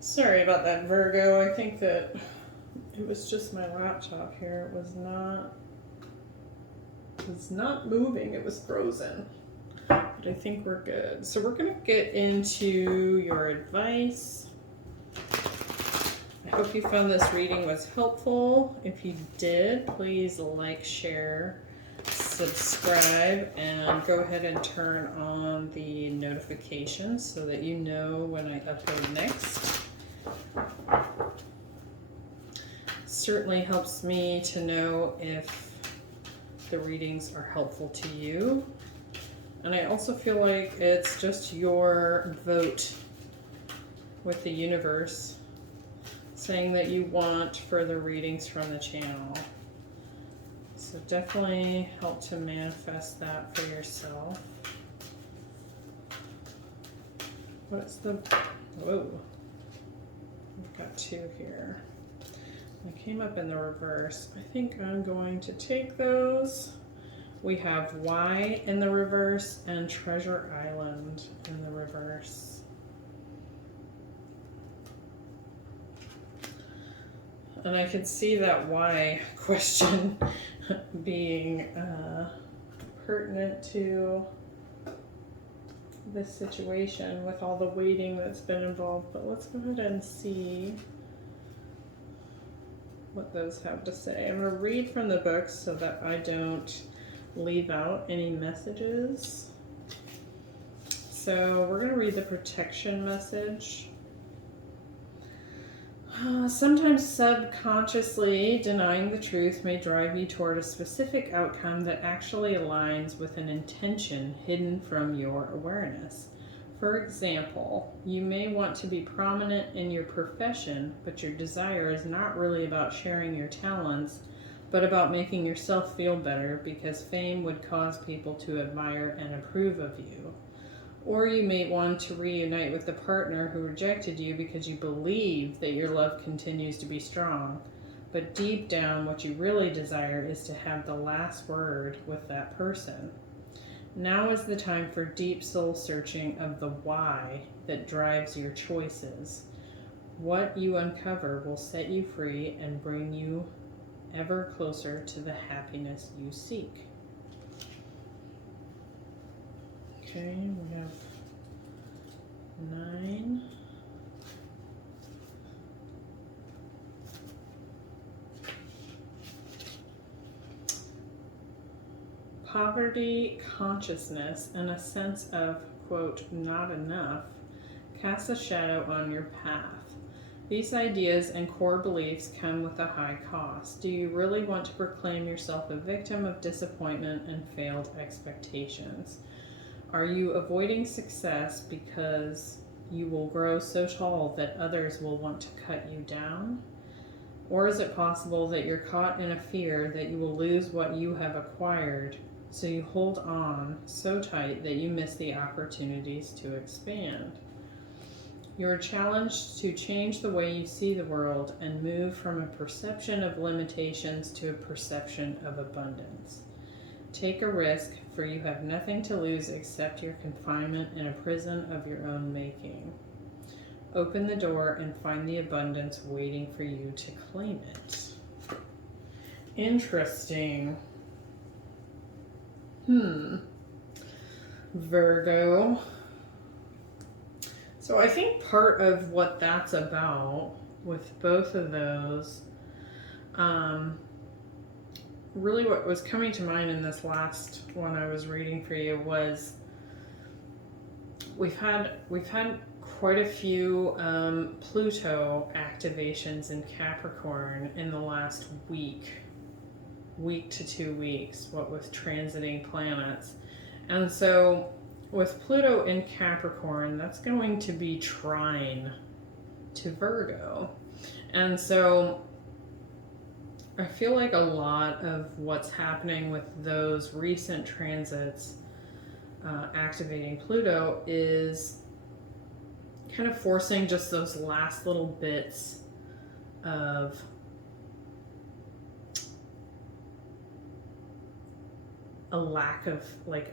Sorry about that, Virgo. I think that it was just my laptop here. It was not moving. It was frozen. But I think we're good. So we're going to get into your advice. I hope you found this reading was helpful. If you did, please like, share, subscribe, and go ahead and turn on the notifications so that you know when I upload next. Certainly helps me to know if the readings are helpful to you. And I also feel like it's just your vote with the universe saying that you want further readings from the channel. So definitely help to manifest that for yourself. What's the... Whoa. We've got two here. I came up in the reverse. I think I'm going to take those. We have Y in the reverse and Treasure Island in the reverse. And I could see that Y question being pertinent to this situation with all the waiting that's been involved. But let's go ahead and see what those have to say. I'm going to read from the book so that I don't leave out any messages. So we're going to read the protection message. Sometimes subconsciously denying the truth may drive you toward a specific outcome that actually aligns with an intention hidden from your awareness. For example, you may want to be prominent in your profession, but your desire is not really about sharing your talents, but about making yourself feel better because fame would cause people to admire and approve of you. Or you may want to reunite with the partner who rejected you because you believe that your love continues to be strong, but deep down what you really desire is to have the last word with that person. Now is the time for deep soul searching of the why that drives your choices. What you uncover will set you free and bring you ever closer to the happiness you seek. Okay, we have 9. Poverty, consciousness, and a sense of, quote, not enough, casts a shadow on your path. These ideas and core beliefs come with a high cost. Do you really want to proclaim yourself a victim of disappointment and failed expectations? Are you avoiding success because you will grow so tall that others will want to cut you down? Or is it possible that you're caught in a fear that you will lose what you have acquired, so you hold on so tight that you miss the opportunities to expand? You're challenged to change the way you see the world and move from a perception of limitations to a perception of abundance. Take a risk, for you have nothing to lose except your confinement in a prison of your own making. Open the door and find the abundance waiting for you to claim it. Interesting. Virgo. So I think part of what that's about with both of those, really what was coming to mind in this last one I was reading for you was we've had quite a few Pluto activations in Capricorn in the last week to 2 weeks, what with transiting planets. And so with Pluto in Capricorn, that's going to be trine to Virgo. And so I feel like a lot of what's happening with those recent transits activating Pluto is kind of forcing just those last little bits of a lack of, like,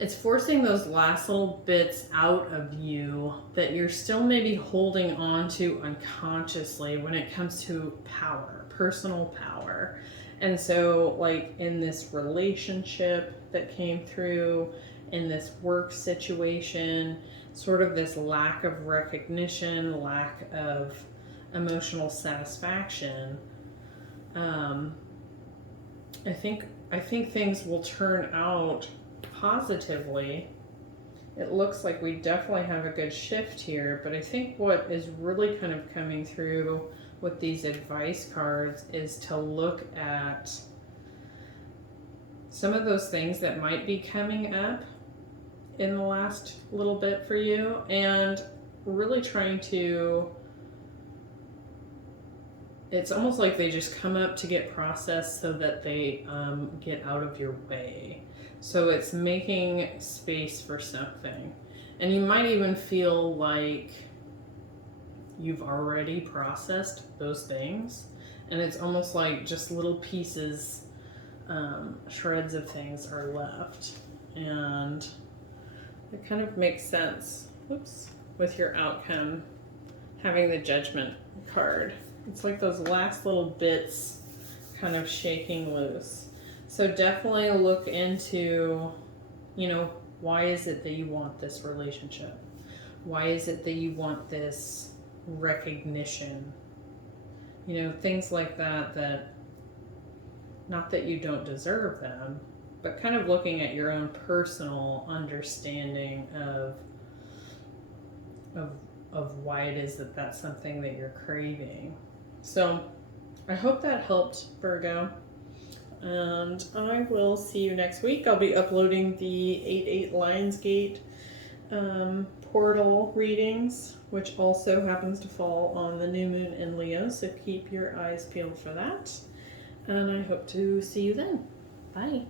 it's forcing those last little bits out of you that you're still maybe holding on to unconsciously when it comes to power, personal power. And so, like in this relationship that came through, in this work situation, sort of this lack of recognition, lack of emotional satisfaction. I think things will turn out positively. It looks like we definitely have a good shift here, but I think what is really kind of coming through with these advice cards is to look at some of those things that might be coming up in the last little bit for you, and really trying to, it's almost like they just come up to get processed so that they get out of your way. So it's making space for something. And you might even feel like you've already processed those things. And it's almost like just little pieces, shreds of things are left. And it kind of makes sense, with your outcome having the Judgment card. It's like those last little bits kind of shaking loose. So definitely look into, why is it that you want this relationship? Why is it that you want this recognition? Things like that, not that you don't deserve them, but kind of looking at your own personal understanding of why it is that that's something that you're craving. So I hope that helped, Virgo. And I will see you next week. I'll be uploading the 8/8 Lionsgate portal readings, which also happens to fall on the new moon in Leo. So keep your eyes peeled for that. And I hope to see you then. Bye.